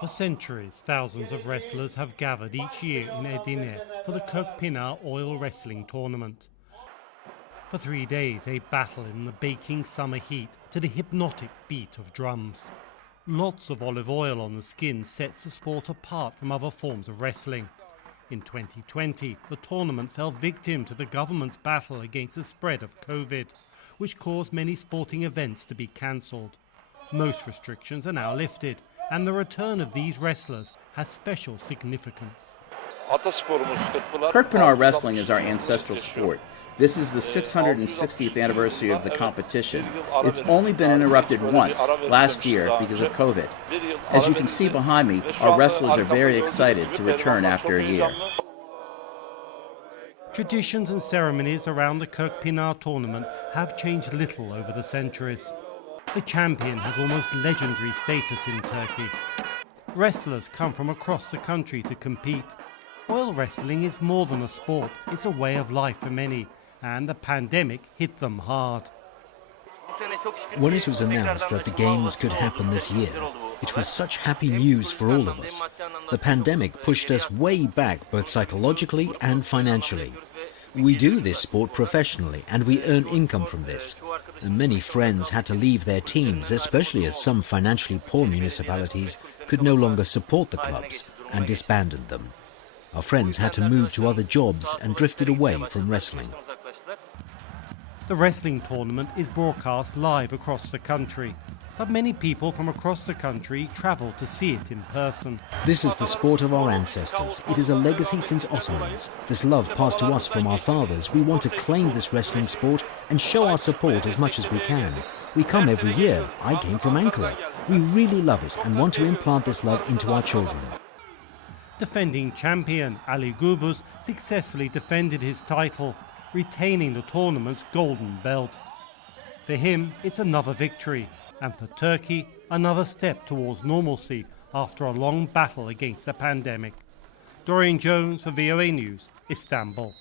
For centuries, thousands of wrestlers have gathered each year in Edirne for the Kirkpinar oil wrestling tournament. For 3 days, they battle in the baking summer heat to the hypnotic beat of drums. Lots of olive oil on the skin sets the sport apart from other forms of wrestling. In 2020, the tournament fell victim to the government's battle against the spread of COVID, which caused many sporting events to be cancelled. Most restrictions are now lifted, and the return of these wrestlers has special significance. Kirkpinar wrestling is our ancestral sport. This is the 660th anniversary of the competition. It's only been interrupted once, last year, because of COVID. As you can see behind me, our wrestlers are very excited to return after a year. Traditions and ceremonies around the Kirkpinar tournament have changed little over the centuries. The champion has almost legendary status in Turkey. Wrestlers come from across the country to compete. Oil wrestling is more than a sport, it's a way of life for many, and the pandemic hit them hard. When it was announced that the Games could happen this year, it was such happy news for all of us. The pandemic pushed us way back both psychologically and financially. We do this sport professionally and we earn income from this. And many friends had to leave their teams, especially as some financially poor municipalities could no longer support the clubs and disbanded them. Our friends had to move to other jobs and drifted away from wrestling. The wrestling tournament is broadcast live across the country, but many people from across the country travel to see it in person. This is the sport of our ancestors. It is a legacy since Ottomans. This love passed to us from our fathers. We want to claim this wrestling sport and show our support as much as we can. We come every year. I came from Ankara. We really love it and want to implant this love into our children. Defending champion Ali Gubuz successfully defended his title, retaining the tournament's golden belt. For him, it's another victory, and for Turkey, another step towards normalcy after a long battle against the pandemic. Dorian Jones for VOA News, Istanbul.